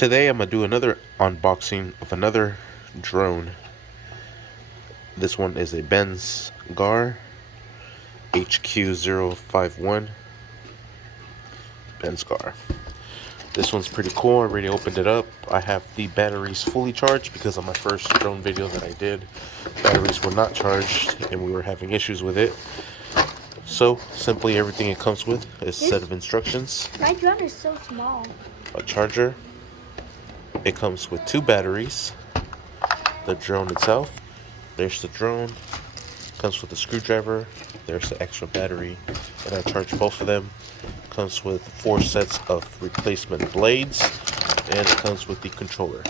Today I'm gonna do another unboxing of another drone. This one is a Benz Gar HQ051 Benz Gar. This one's pretty cool. I already opened it up. I have the batteries fully charged because on my first drone video that I did, batteries were not charged and we were having issues with it. So simply everything it comes with is a set of instructions. My drone is so small. A charger. It comes with 2 batteries. The drone itself. There's the drone. Comes with a screwdriver. There's the extra battery, and I charge both of them. Comes with 4 sets of replacement blades, and it comes with the controller.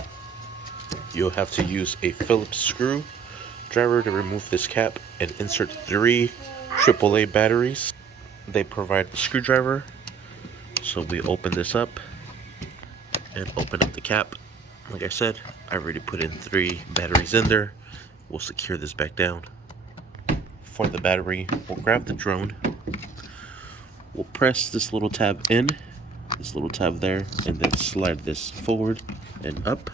You'll have to use a Phillips screwdriver to remove this cap and insert 3 AAA batteries. They provide a screwdriver, so we open this up and open up the cap. Like I said, I already put in 3 batteries in there. We'll secure this back down. For the battery, we'll grab the drone. We'll press this little tab in, this little tab there, and then slide this forward and up.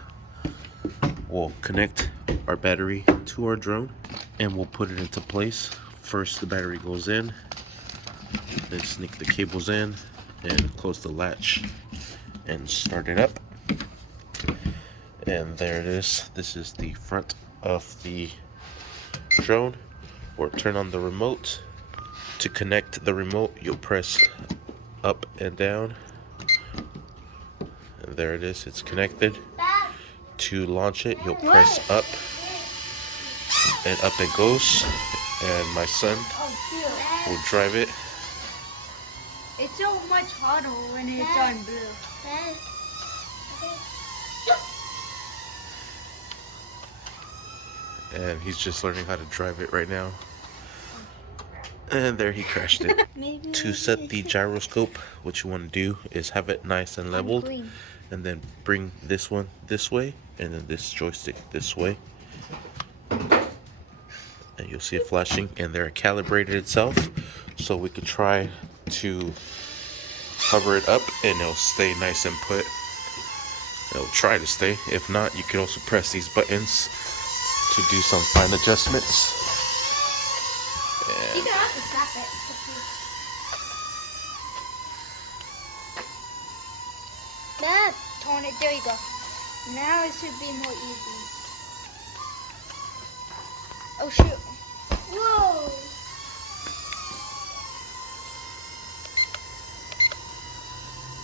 We'll connect our battery to our drone and we'll put it into place. First the battery goes in, then sneak the cables in and close the latch and start it up. And there it is. This is the front of the drone. Or turn on the remote. To connect the remote, you'll press up and down. And there it is, it's connected. To launch it, you'll press up. And up it goes. And my son will drive it. It's so much hotter when it's on blue. And he's just learning how to drive it right now. And there he crashed it. To set the gyroscope, what you want to do is have it nice and leveled, and then bring this one this way, and then this joystick this way. And you'll see it flashing, and there it calibrated itself. So we could try to hover it up, and it'll stay nice and put. It'll try to stay. If not, you can also press these buttons to do some fine adjustments. You can also stop it. Dad, turn it. There you go. Now it should be more easy. Oh shoot! Whoa!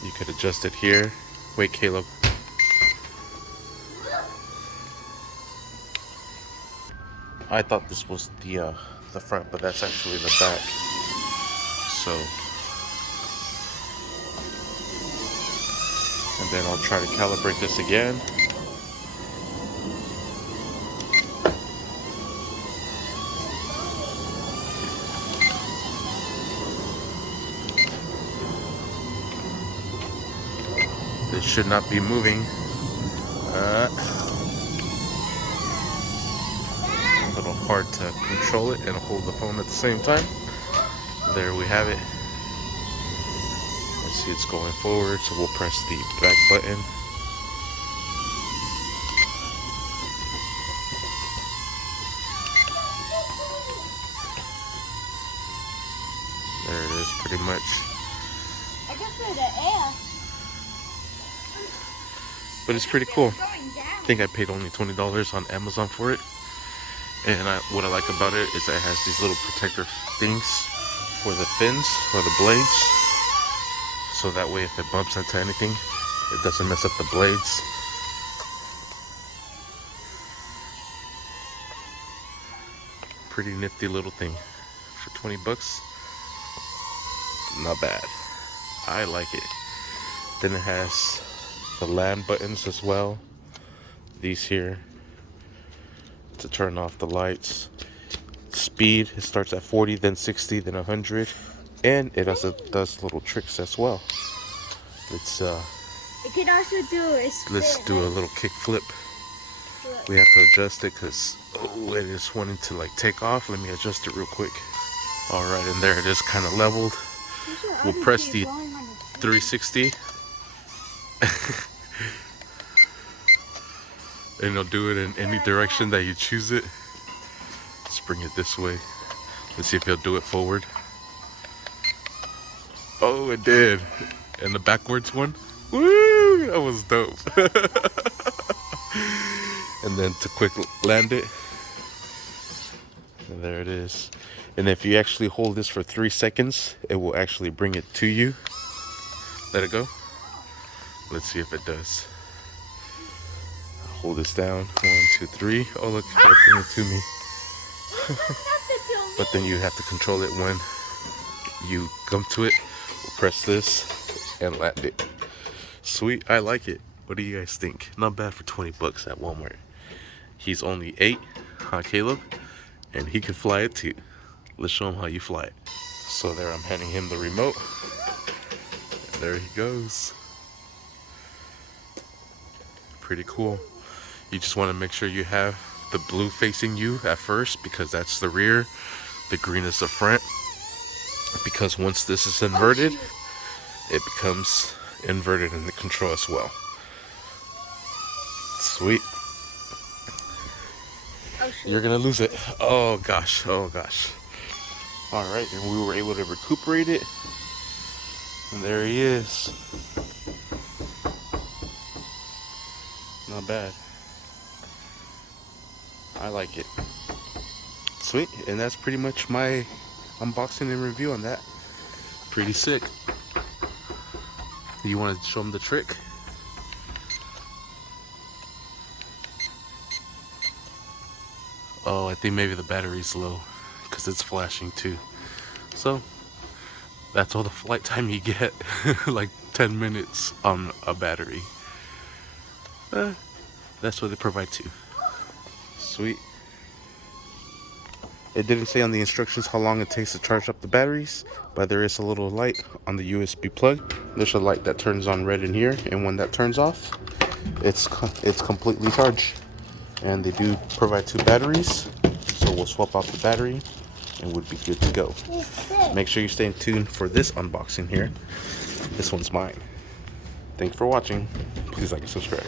You could adjust it here. Wait, Caleb. I thought this was the front, but that's actually the back. So, and then I'll try to calibrate this again. This should not be moving. A little hard to control it and hold the phone at the same time. There we have it. Let's see, it's going forward, so we'll press the back button. There it is, pretty much. I just feel the air. But it's pretty cool. It's going down. I think I paid only $20 on Amazon for it. And what I like about it is that it has these little protector things for the fins, or the blades. So that way if it bumps into anything, it doesn't mess up the blades. Pretty nifty little thing. For 20 bucks, not bad. I like it. Then it has the land buttons as well. These here to turn off the lights. Speed, it starts at 40, then 60, then 100, and it also does little tricks as well. Let's It can also do a spin. let's do a little kick flip. We have to adjust it because it is wanting to like take off. Let me adjust it real quick. All right, and there it is, kind of leveled. We'll press the 360. and it'll do it in any direction that you choose it. Let's bring it this way. Let's see if he'll do it forward. Oh, it did. And the backwards one. Woo! That was dope. And then to quick land it. And there it is. And if you actually hold this for 3 seconds, it will actually bring it to you. Let it go. Let's see if it does. Hold this down. 1, 2, 3. Oh, look, it'll bring it to me. But then you have to control it when you come to it. We'll press this and land it. Sweet, I like it. What do you guys think? Not bad for 20 bucks at Walmart. He's only 8, huh, Caleb? And he can fly it too. Let's show him how you fly it. So there, I'm handing him the remote. And there he goes. Pretty cool. You just want to make sure you have the blue facing you at first, because that's the rear. The green is the front. Because once this is inverted, it becomes inverted in the control as well. Sweet. You're gonna lose it. Oh gosh, oh gosh. Alright, and we were able to recuperate it. And there he is. Not bad. I like it. Sweet, and that's pretty much my unboxing and review on that. Pretty sick. You want to show them the trick? Oh, I think maybe the battery's low because it's flashing too. So that's all the flight time you get. Like 10 minutes on a battery. That's what they provide too. Sweet. It didn't say on the instructions how long it takes to charge up the batteries, but there is a little light on the USB plug. There's a light that turns on red in here, and when that turns off, it's completely charged. And they do provide 2 batteries, so we'll swap out the battery and would be good to go. Make sure you stay tuned for this unboxing here. This one's mine. Thanks for watching. Please like and subscribe.